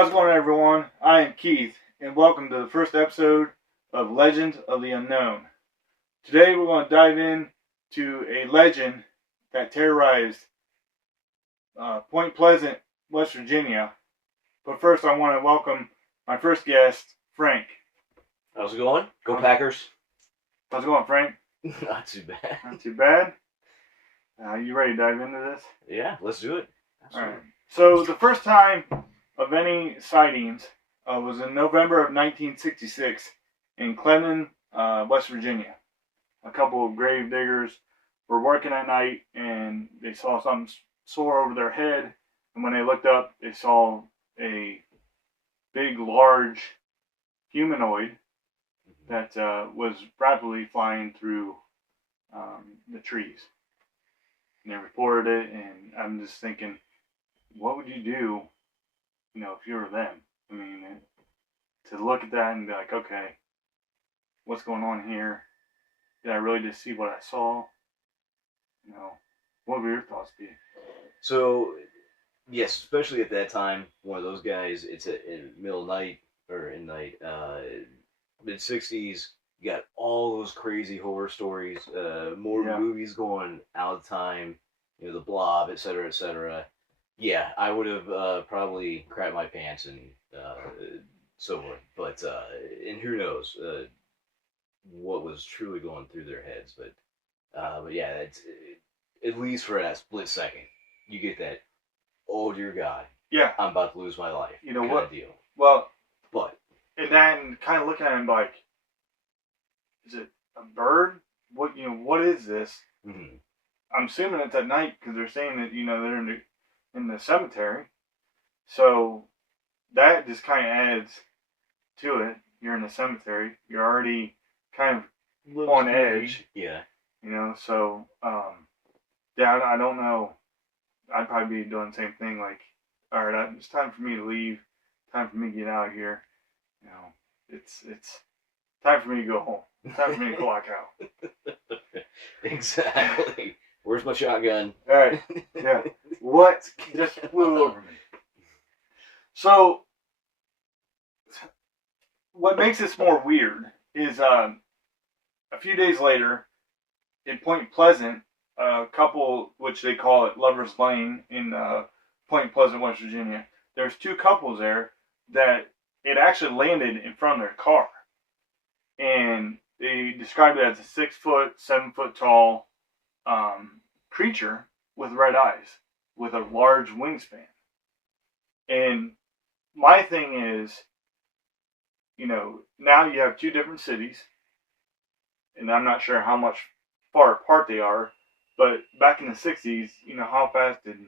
How's it going, everyone? I am Keith, and welcome to the first episode of Legends of the Unknown. Today, we're going to dive in to a legend that terrorized Point Pleasant, West Virginia. But first, I want to welcome my first guest, Frank. How's it going? Go Packers. How's it going, Frank? Not too bad. Not too bad. You ready to dive into this? Yeah, let's do it. All right. So the first time of any sightings was in November of 1966 in Clinton, West Virginia. A couple of grave diggers were working at night and they saw something soar over their head. And when they looked up, they saw a big, large humanoid that was rapidly flying through the trees. And they reported it, and I'm just thinking, what would you do, if you were them? I mean, to look at that and be like, okay, what's going on here? Did I really just see what I saw? What would your thoughts be? So, yes, especially at that time, one of those guys, it's in the middle of night, or in night, mid-60s, you got all those crazy horror stories, more movies going out of time, The Blob, etc., etc. Yeah, I would have probably crapped my pants and so forth. But and who knows what was truly going through their heads. But yeah, it's, at least for that split second, you get that, oh dear God, yeah, I'm about to lose my life. You know what? Deal. Well, but and then kind of looking at him like, is it a bird? What is this? Mm-hmm. I'm assuming it's at night because they're saying that they're in the cemetery, so that just kind of adds to it. You're in the cemetery. You're already kind of on edge. Yeah. So yeah, I don't know. I'd probably be doing the same thing. Like, all right, it's time for me to leave. Time for me to get out of here. It's time for me to go home. It's time for me to clock out. Exactly. Where's my shotgun? All right. Yeah. What just flew over me? So, what makes this more weird is a few days later, in Point Pleasant, a couple, which they call it Lover's Lane in Point Pleasant, West Virginia, there's two couples there that it actually landed in front of their car. And they described it as a 6 foot, 7 foot tall creature with red eyes, with a large wingspan. And my thing is, now you have two different cities, and I'm not sure how much far apart they are, but back in the 60s, how fast did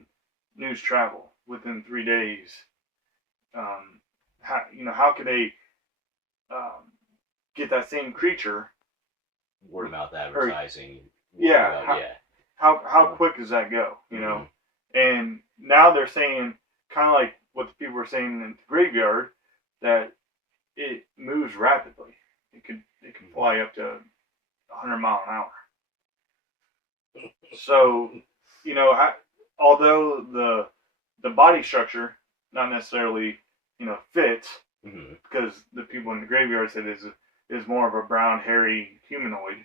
news travel? Within 3 days. How could they get that same creature? Word of mouth advertising. How quick does that go? Mm-hmm. And now they're saying, kind of like what the people were saying in the graveyard, that it moves rapidly. It could fly up to 100 miles an hour. So, although the body structure not necessarily fits, mm-hmm. because the people in the graveyard said is more of a brown hairy humanoid.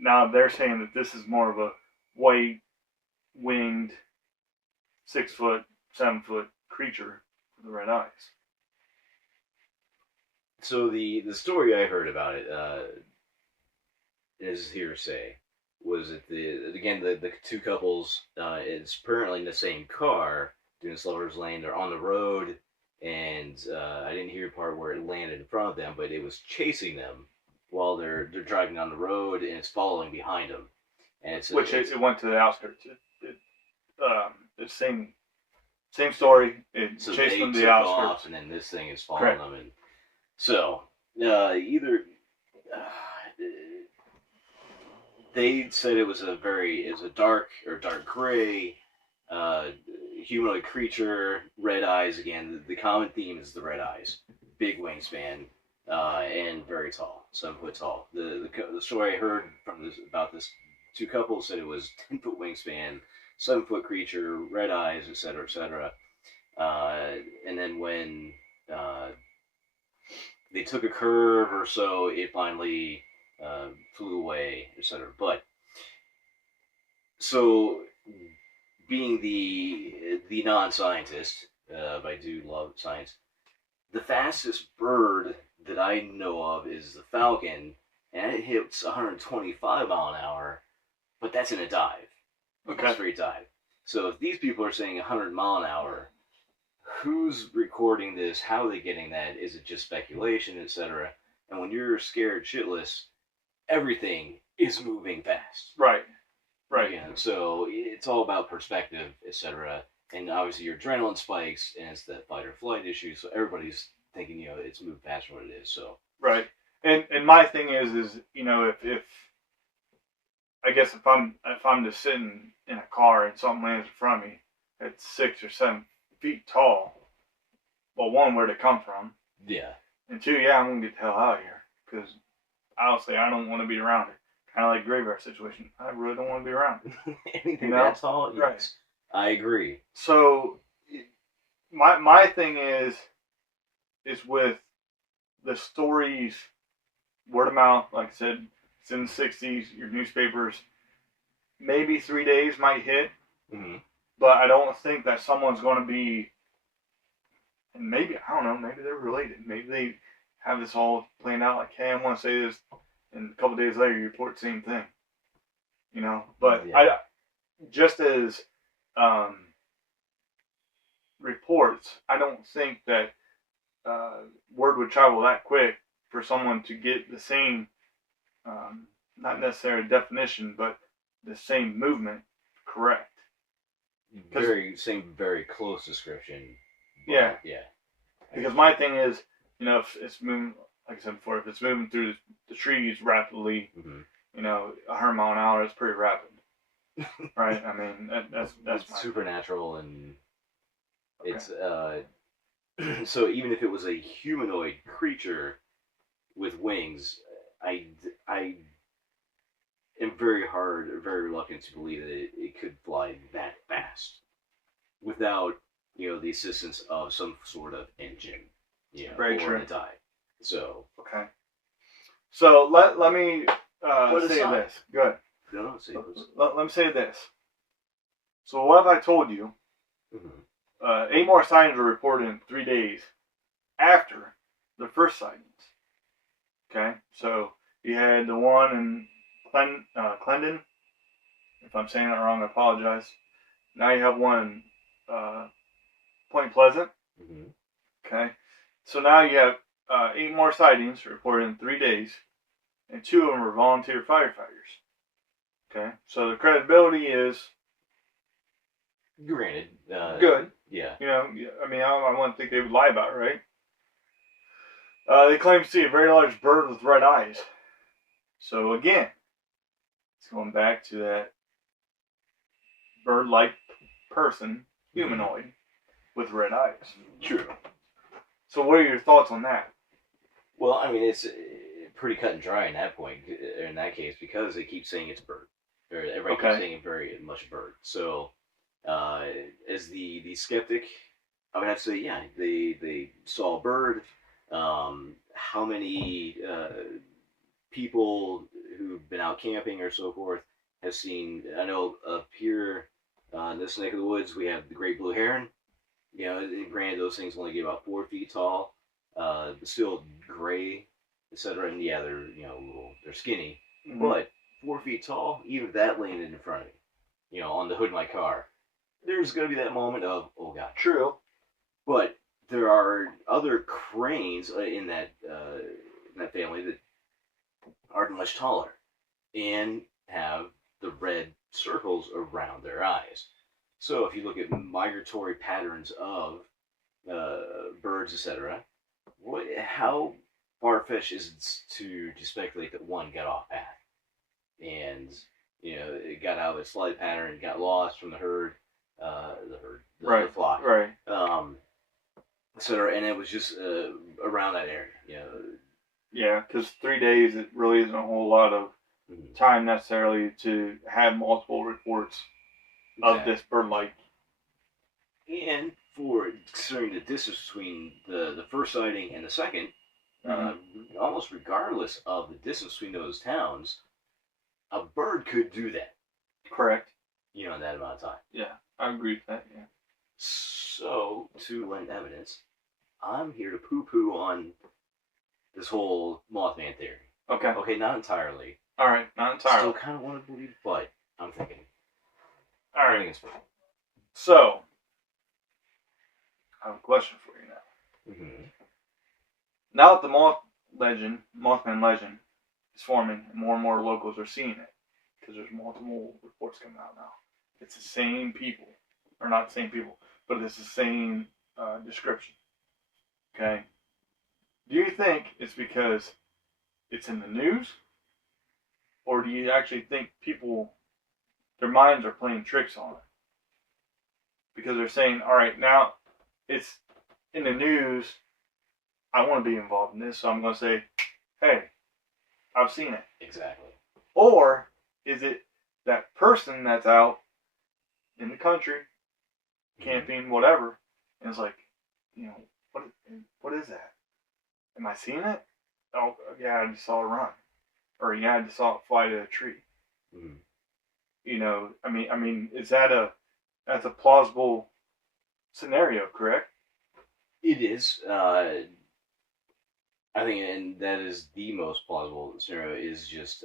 Now they're saying that this is more of a white winged 6 foot, 7 foot creature with the red eyes. So the story I heard about it is hearsay. Was it the two couples? It's apparently in the same car doing Lover's Lane. They're on the road, and I didn't hear the part where it landed in front of them, but it was chasing them while they're driving down the road, and it's following behind them. And it went to the outskirts. The same story. It so chased them to the outskirts, off, and then this thing is following them, and so either. They said it was a dark gray humanoid creature, red eyes again. The common theme is the red eyes, big wingspan, and very tall, 7 foot tall. The story I heard about this two couples said it was 10 foot wingspan, 7 foot creature, red eyes, etc., etc. And then when they took a curve or so, it finally flew away, etc. But so, being the non-scientist, but I do love science. The fastest bird that I know of is the falcon, and it hits 125 mile an hour, but that's in a dive, a straight dive. So if these people are saying 100 mile an hour, who's recording this? How are they getting that? Is it just speculation, etc.? And when you're scared shitless, everything is moving fast. Right. Right. You know, so it's all about perspective, etc. And obviously your adrenaline spikes, and it's that fight or flight issue. So everybody's thinking, you know, it's moved past what it is. So right. And my thing is you know, if I guess if I'm just sitting in a car and something lands in front of me that's 6 or 7 feet tall, well, one, where'd it come from? Yeah. And two, yeah, I'm gonna get the hell out of here because honestly, I don't want to be around it. Kind of like graveyard situation. I really don't want to be around it. Anything that's all. Yes. Right. I agree. So, my thing is with the stories, word of mouth. Like I said, it's in the 60s. Your newspapers, maybe 3 days might hit, but I don't think that someone's going to be. And maybe I don't know. Maybe they're related. Maybe they have this all planned out. Like, hey, I want to say this. And a couple days later, you report the same thing. You know, but yeah. I just as reports, I don't think that word would travel that quick for someone to get the same, not necessarily definition, but the same movement correct. Very close description. Yeah. Yeah. Because my thing is, you know, if it's moving. Like I said before, if it's moving through the trees rapidly, you know, 100 mile an hour is pretty rapid, right? I mean, that's supernatural, and it's so even if it was a humanoid creature with wings, I am very reluctant to believe that it could fly that fast without, you know, the assistance of some sort of engine, you know, or a dive. So okay. So let me say this. Good. No, say this. Let me say this. So what have I told you? 8 more sightings were reported in 3 days after the first sightings. Okay, so you had the one in Clendon. If I'm saying that wrong, I apologize. Now you have one in Point Pleasant. Okay, so now you have 8 more sightings reported in 3 days, and 2 of them were volunteer firefighters. Okay, so the credibility is granted good. Yeah. You know, I mean, I wouldn't think they would lie about it, right? They claim to see a very large bird with red eyes. So again, it's going back to that bird-like person, humanoid, with red eyes. True. So what are your thoughts on that? Well, I mean, it's pretty cut and dry in that case, because they keep saying it's a bird. Or everybody keeps saying it very much a bird. So, as the skeptic, I would have to say, yeah, they saw a bird. How many people who've been out camping or so forth have seen? I know up here in this neck of the woods, we have the great blue heron. You know, granted, those things only get about 4 feet tall, still gray, etc. And yeah, they're skinny, but 4 feet tall. Even if that landed in front of me, you know, on the hood of my car, there's going to be that moment of, oh god. True. But there are other cranes in that family that are much taller and have the red circles around their eyes. So if you look at migratory patterns of birds, etc., how far-fetched is it to speculate that one got off path and, you know, it got out of its flight pattern, got lost from the flock, right, etc., and it was just around that area, you know. Yeah, because 3 days, it really isn't a whole lot of time necessarily to have multiple reports of this bird-like. And for considering the distance between the first sighting and the second, almost regardless of the distance between those towns, a bird could do that. Correct. In that amount of time. Yeah, I agree with that. Yeah. So, to lend evidence, I'm here to poo-poo on this whole Mothman theory. Okay. Okay, not entirely. All right, not entirely. Still kind of want to believe, but I'm thinking. All right. So, I have a question for you now. Mm-hmm. Now that the Mothman legend is forming, and more locals are seeing it, because there's multiple reports coming out now. It's the same people, or not the same people, but it's the same description. Okay? Do you think it's because it's in the news? Or do you actually think people, their minds are playing tricks on it? Because they're saying, all right, now it's in the news, I want to be involved in this, so I'm going to say, hey, I've seen it. Exactly. Or is it that person that's out in the country, camping, whatever, and it's like, what is that? Am I seeing it? Oh, yeah, I just saw it run. Or, yeah, I just saw it fly to a tree. Mm-hmm. I mean, that's a plausible scenario, correct? It is. I think, and that is the most plausible scenario, is just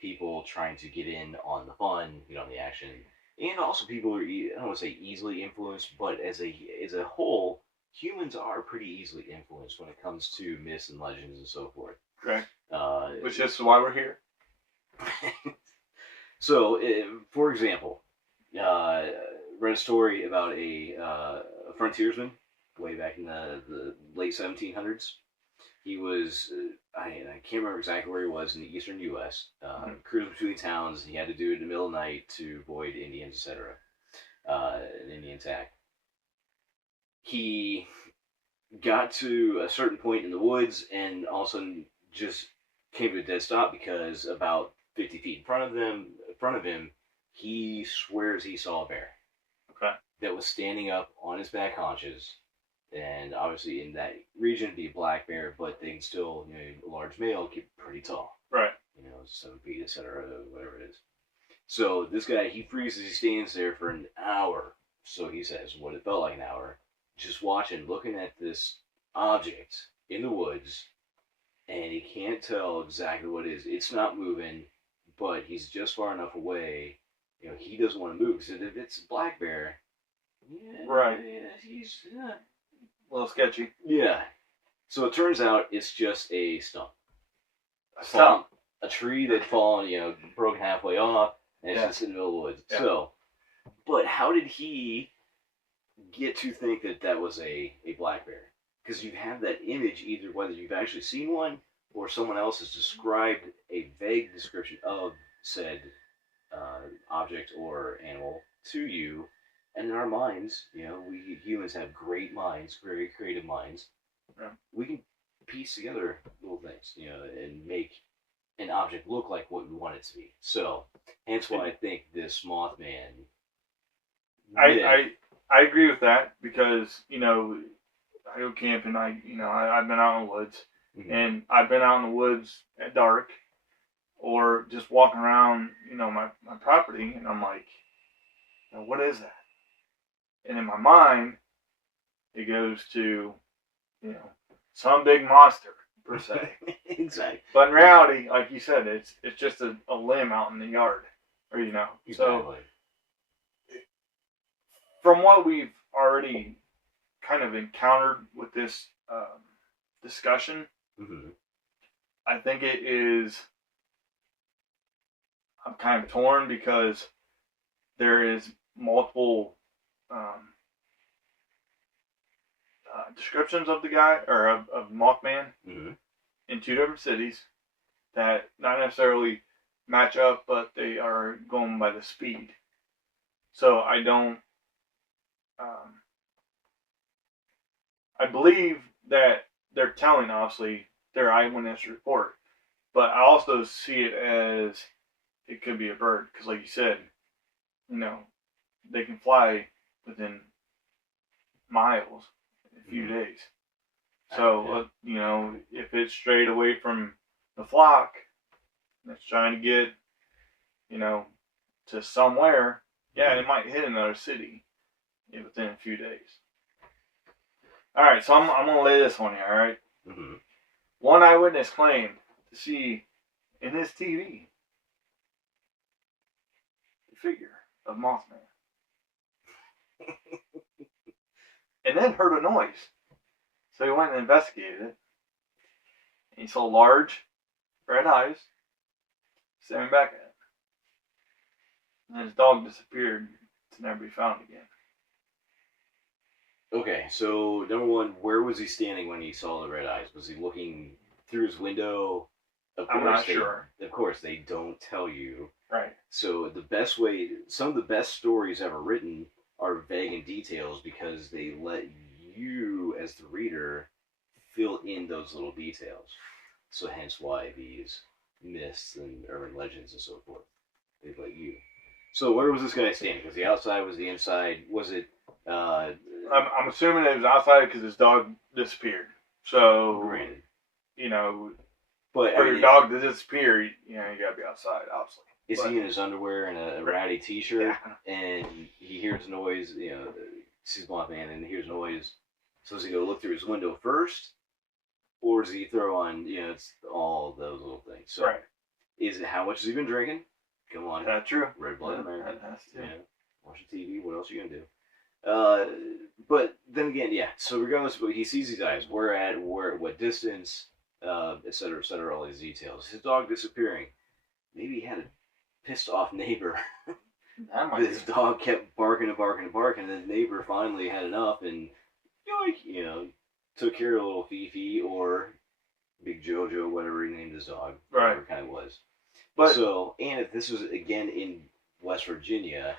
people trying to get in on the fun, get on the action, and also people are, I don't want to say easily influenced, but as a whole, humans are pretty easily influenced when it comes to myths and legends and so forth. Correct. Which is why we're here. So, for example, read a story about a frontiersman way back in the late 1700s. He was, I can't remember exactly where he was in the eastern U.S. Cruising between towns. He had to do it in the middle of the night to avoid Indians, etc. An Indian attack. He got to a certain point in the woods and all of a sudden just came to a dead stop because about 50 feet in front of him, he swears he saw a bear. Okay. That was standing up on his back haunches, and obviously in that region it'd be a black bear, but they can still, a large male get pretty tall. Right. 7 feet, etc., whatever it is. So this guy, he freezes, he stands there for an hour. So he says, what it felt like an hour, just watching, looking at this object in the woods, and he can't tell exactly what it is. It's not moving, but he's just far enough away. He doesn't want to move, because if it's a black bear, right, he's a little sketchy. Yeah. So it turns out it's just a stump. A stump. A tree that fallen, broken halfway off, and it's just in the middle of the woods. Yeah. So, but how did he get to think that that was a black bear? Because you have that image, either whether you've actually seen one or someone else has described a vague description of said object or animal to you. And in our minds, we humans have great minds, very creative minds. Yeah. We can piece together little things, and make an object look like what we want it to be. So, hence why I think this Mothman. I agree with that, because I go camping. I've been out in the woods, and I've been out in the woods at dark, or just walking around, my property, and I'm like, what is that? And in my mind, it goes to, some big monster, per se. Exactly. But in reality, like you said, it's just a limb out in the yard. Or, Exactly. So, from what we've already kind of encountered with this discussion, I think it is, I'm kind of torn, because there is multiple descriptions of the guy, or of Mothman, in 2 different cities that not necessarily match up, but they are going by the speed. So I don't, I believe that they're telling, obviously, their eyewitness report, but I also see it as it could be a bird, because like you said, they can fly within miles in a few days. So, if it's strayed away from the flock, and it's trying to get, to somewhere, yeah, it might hit another city within a few days. All right, so I'm going to lay this on you, all right? Mm-hmm. One eyewitness claimed to see in his TV the figure of Mothman. And then heard a noise. So he went and investigated it. And he saw large red eyes staring back at him. And his dog disappeared to never be found again. Okay, so number one, where was he standing when he saw the red eyes? Was he looking through his window? I'm not sure. Of course, they don't tell you. Right. So the best way, some of the best stories ever written are vague in details because they let you, as the reader, fill in those little details. So hence why these myths and urban legends and so forth, they let you. So where was this guy standing? Was the outside? Was the inside? Was it? I'm assuming it was outside because his dog disappeared. So, Granted. But for your dog to disappear, you gotta be outside, obviously. Is he in his underwear and a ratty t-shirt, yeah. and he hears noise, sees Mothman and hears noise, so does he go look through his window first, or does he throw on, it's all those little things. So, right. Is it how much has he been drinking? Come on. That's true. Red-blooded American. That's true. Watching TV, what else are you going to do? But then again, yeah, so regardless, he sees these eyes, where at, what distance, et cetera, all these details. His dog disappearing. Maybe he had a pissed off neighbor. His dog kept barking and barking and barking, and the neighbor finally had enough and, took care of little Fifi or Big Jojo, whatever he named his dog. Right. Whatever it kind of was. But, and if this was, again, in West Virginia,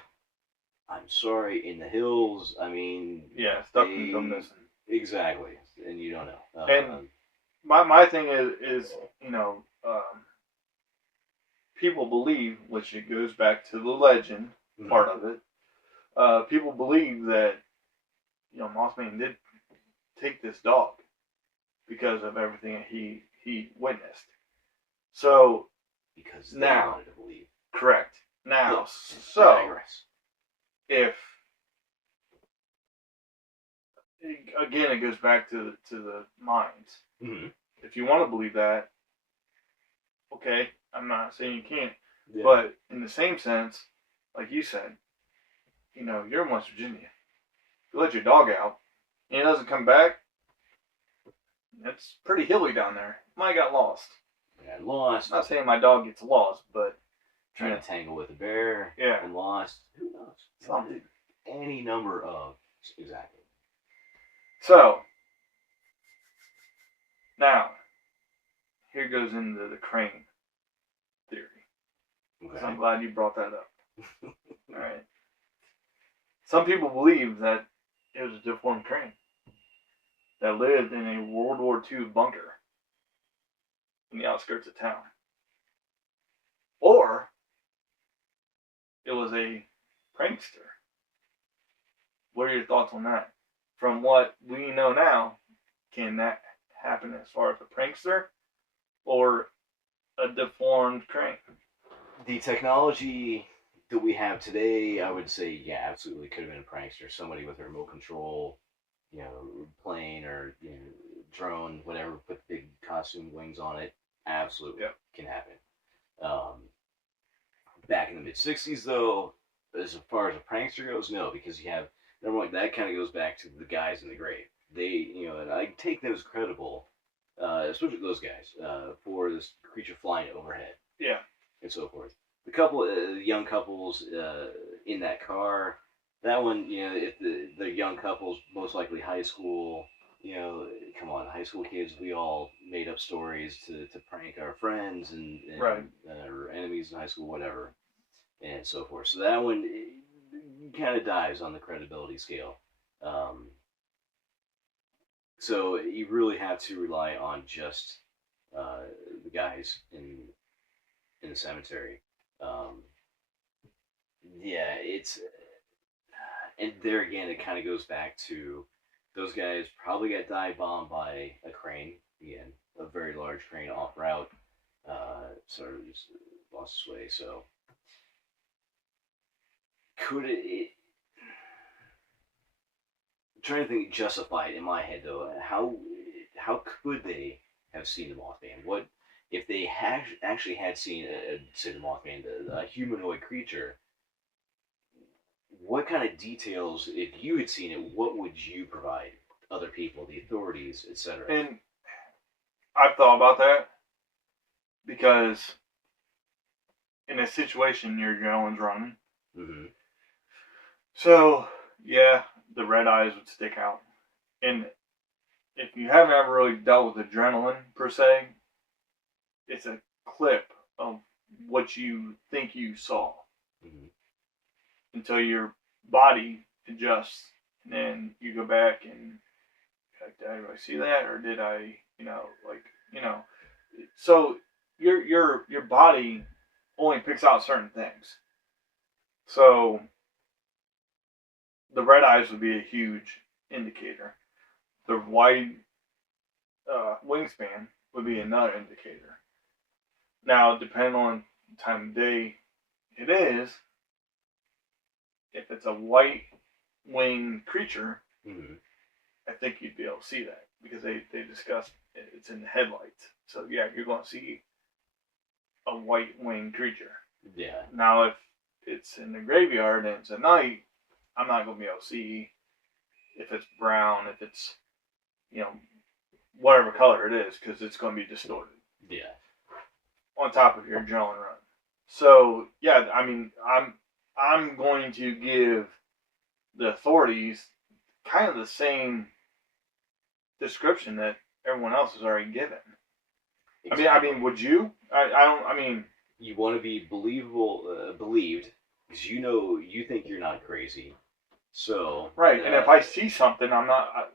I'm sorry, in the hills, I mean... Yeah, stuff can go missing. Exactly, and you don't know. And my thing is people believe, which it goes back to the legend part of it, people believe that, Mothman did take this dog because of everything that he witnessed. So, because they now, wanted to believe. Correct. Now, so, if, again, it goes back to the minds. Mm-hmm. If you want to believe that, okay, I'm not saying you can't. Yeah. But in the same sense, like you said, you're in West Virginia. If you let your dog out and it doesn't come back, it's pretty hilly down there. Might got lost. Yeah, lost. I'm not saying my dog gets lost, but trying to tangle with a bear. Yeah. And lost. Who knows? Something. Any number of. Exactly. So, now, here goes into the crane theory. Okay. I'm glad you brought that up. All right. Some people believe that it was a deformed crane that lived in a World War II bunker in the outskirts of town. Or it was a prankster. What are your thoughts on that? From what we know now, can that happen as far as a prankster or a deformed crane? The technology that we have today, I would say, yeah, absolutely could have been a prankster. Somebody with a remote control, plane or drone, whatever, put big costume wings on it. Absolutely can happen. Back in the mid-'60s, though, as far as a prankster goes, no, because you have, number one, that kind of goes back to the guys in the grave. They, and I take them as credible, especially those guys, for this creature flying overhead. Yeah. And so forth. The couple, young couples in that car, that one, if the young couples, most likely high school, come on, high school kids, we all made up stories to prank our friends and right. Our enemies in high school, whatever, and so forth. So that one kind of dives on the credibility scale. So you really have to rely on just the guys in the cemetery. Yeah, it's, and there again, it kind of goes back to those guys probably got dive bombed by a crane. Again, a very large crane off route. Sort of just lost its way. So could I'm trying to think, justify it in my head though. How could they have seen the Mothman? What if they actually had seen say the Mothman, a humanoid creature? What kind of details, if you had seen it, what would you provide other people, the authorities, etc.? And I've thought about that because in a situation, your adrenaline's running. Mm-hmm. So, yeah, the red eyes would stick out. And if you haven't ever really dealt with adrenaline, per se, it's a clip of what you think you saw. Mm-hmm. Until your body adjusts. And then you go back and, like, did I really see that? Or did I, So your body only picks out certain things. So the red eyes would be a huge indicator. The wide wingspan would be another indicator. Now, depending on the time of day it is, if it's a white winged creature, Mm-hmm. I think you'd be able to see that because they discussed it's in the headlights. So yeah, you're going to see a white winged creature. Yeah. Now, if it's in the graveyard and it's at night, I'm not going to be able to see if it's brown, if it's, whatever color it is, because it's going to be distorted. Yeah. On top of your adrenaline run. So yeah, I mean, I'm going to give the authorities kind of the same description that everyone else has already given. Exactly. I mean, would you? I don't. I mean, you want to be believed, because you think you're not crazy. So right, and if I see something, I'm not.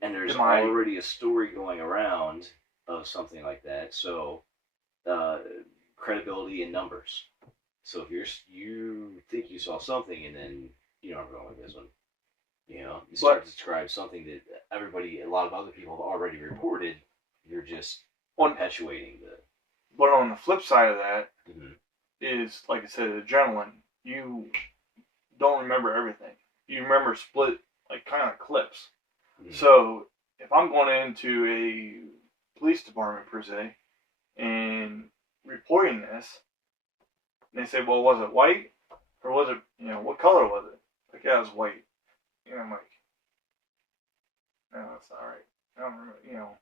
And there's already a story going around of something like that. So credibility in numbers. So if you think you saw something and then I'm going with this one. You start to describe something that a lot of other people have already reported. You're just perpetuating the. But on the flip side of that mm-hmm. is, like I said, adrenaline. You don't remember everything. You remember split, like kind of clips. Mm-hmm. So if I'm going into a police department per se and reporting this, and they say, "Well, was it white or was it what color was it?" Like, yeah, it was white. And I'm like, no, that's not right. I don't remember,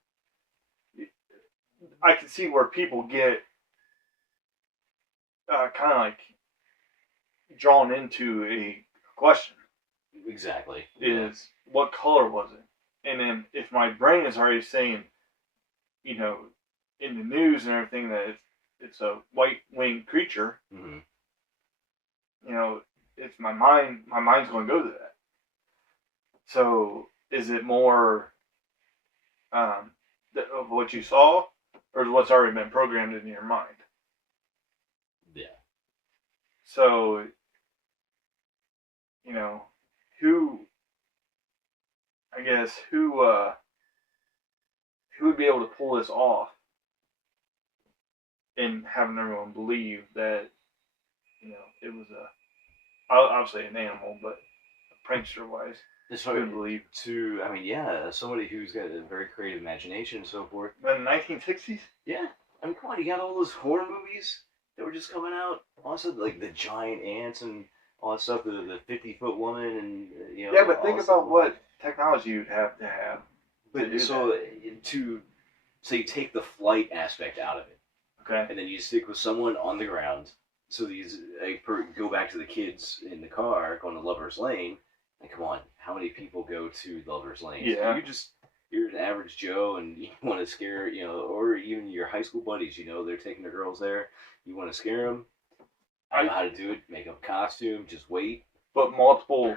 I can see where people get kind of like drawn into a question. Exactly. Is what color was it? And then if my brain is already saying, in the news and everything that it's a white winged creature, mm-hmm. It's my mind. My mind's going to go to that. So, is it more of what you saw, or is what's already been programmed in your mind? Yeah. So, who would be able to pull this off and having everyone believe that, it was obviously an animal, but prankster wise. It's hard to believe somebody who's got a very creative imagination and so forth. But in the 1960s? Yeah. I mean, come on, you got all those horror movies that were just coming out. Also, like the giant ants and all that stuff, the 50-foot woman and, Yeah, but think about what technology you'd have to have. But so you take the flight aspect out of it. Okay. And then you stick with someone on the ground. So go back to the kids in the car going to Lover's Lane. And come on, how many people go to Lover's Lane? Yeah. You're an average Joe and you want to scare, or even your high school buddies, they're taking their girls there. You want to scare them. I know how to do it. Make up a costume. Just wait. But multiple.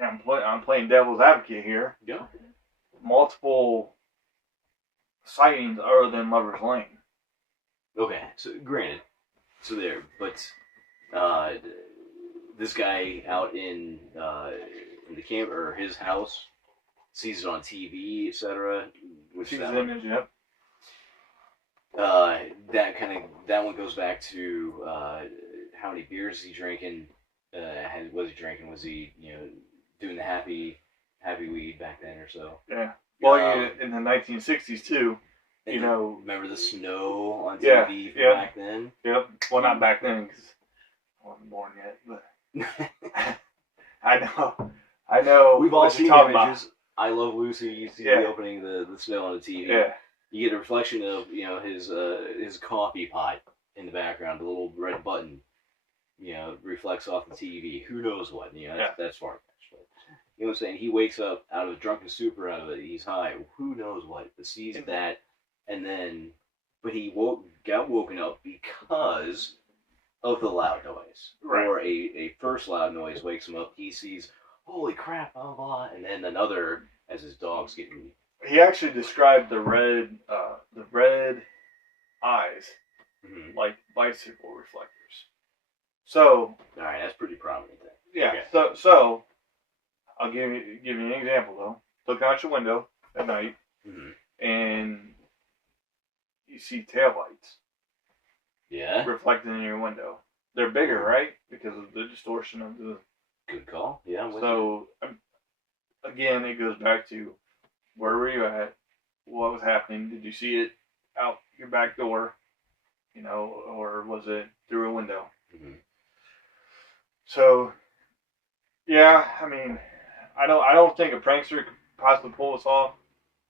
I'm playing devil's advocate here. Yeah. Multiple sightings other than Lover's Lane. Okay, so granted, but this guy out in the camp or his house sees it on TV, etc. Which Sees that the one, image, yep. that one goes back to how many beers is he drinking? Was he drinking? Was he doing the happy weed back then or so? Yeah. Well, in the 1960s too. Remember the snow on Yeah, TV from yeah. back then? Yep. Well, not back then because I wasn't born yet, but I know. We've all what seen you're talking images. about. I Love Lucy. You see Yeah. the opening the snow on the TV. Yeah. You get a reflection of his coffee pot in the background. The little red button, reflects off the TV. Who knows what? That's far fetched. But you know what I'm saying? He wakes up out of a drunken stupor, out of it. He's high. Who knows what? But sees that, and then, but he got woken up because of the loud noise, Right. or a first loud noise wakes him up. He sees, holy crap, blah blah, and then another as his dog's getting. He actually described the red eyes like bicycle reflectors. So. All right, that's pretty prominent then. Yeah. Okay. So I'll give you an example though. Look out your window at night, and you see taillights. Yeah. Reflected in your window. They're bigger, right? Because of the distortion of the. Good call. Yeah. I'm with you. Again, it goes back to where were you at? What was happening? Did you see it out your back door? Or was it through a window? So, yeah, I mean, I don't think a prankster could possibly pull this off,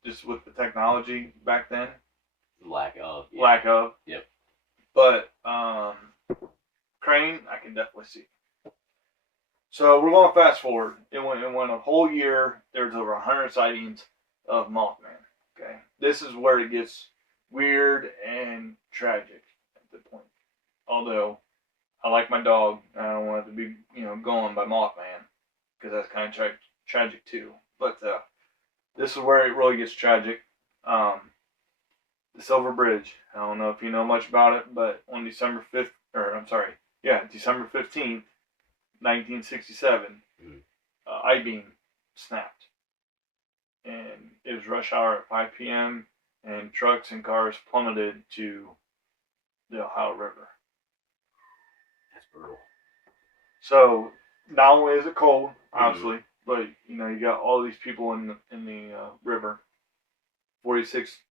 just with the technology back then. Lack of. Yeah. Lack of. Yep. But crane, I can definitely see. So we're going to fast forward. It went a whole year. There's over 100 sightings of Mothman. Okay, this is where it gets weird and tragic at the point. Although I like my dog, I don't want it to be gone by Mothman because that's kind of tragic too. But this is where it really gets tragic. The Silver Bridge. I don't know if you know much about it, but on December 15th, 1967, I-beam snapped. And it was rush hour at 5 p.m., and trucks and cars plummeted to the Ohio River. That's brutal. So, not only is it cold, obviously, but, you got all these people in the river. 46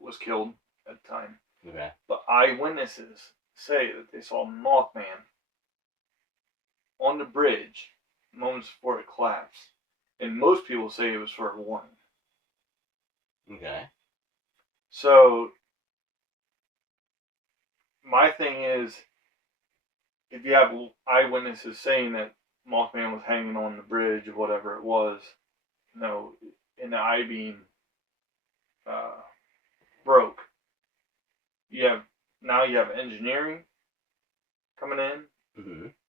was killed at the time. Okay. But eyewitnesses say that they saw Mothman on the bridge moments before it collapsed. And most people say it was for a warning. Okay. So, my thing is, if you have eyewitnesses saying that Mothman was hanging on the bridge or whatever it was, and the I-beam broke, you have engineering coming in,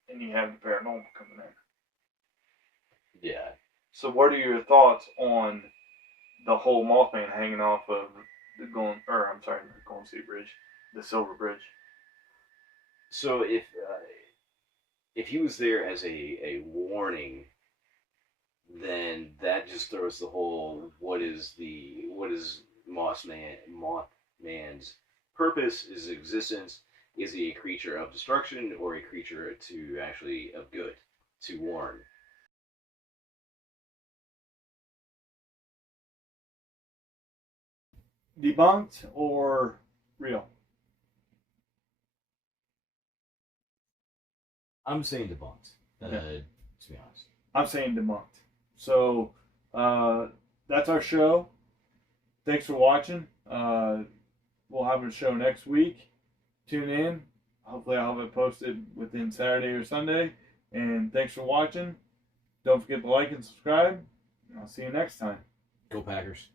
and you have the paranormal coming in. Yeah. So what are your thoughts on the whole Mothman hanging off of the Golden State Bridge, the Silver Bridge? So if he was there as a warning, then that just throws the whole what is Mothman's purpose, his existence? Is he a creature of destruction or a creature of good, to warn? Debunked or real? I'm saying debunked. Okay. To be honest, I'm saying debunked. So that's our show. Thanks for watching. We'll have a show next week. Tune in. Hopefully I'll have it posted within Saturday or Sunday. And thanks for watching. Don't forget to like and subscribe. I'll see you next time. Go Packers.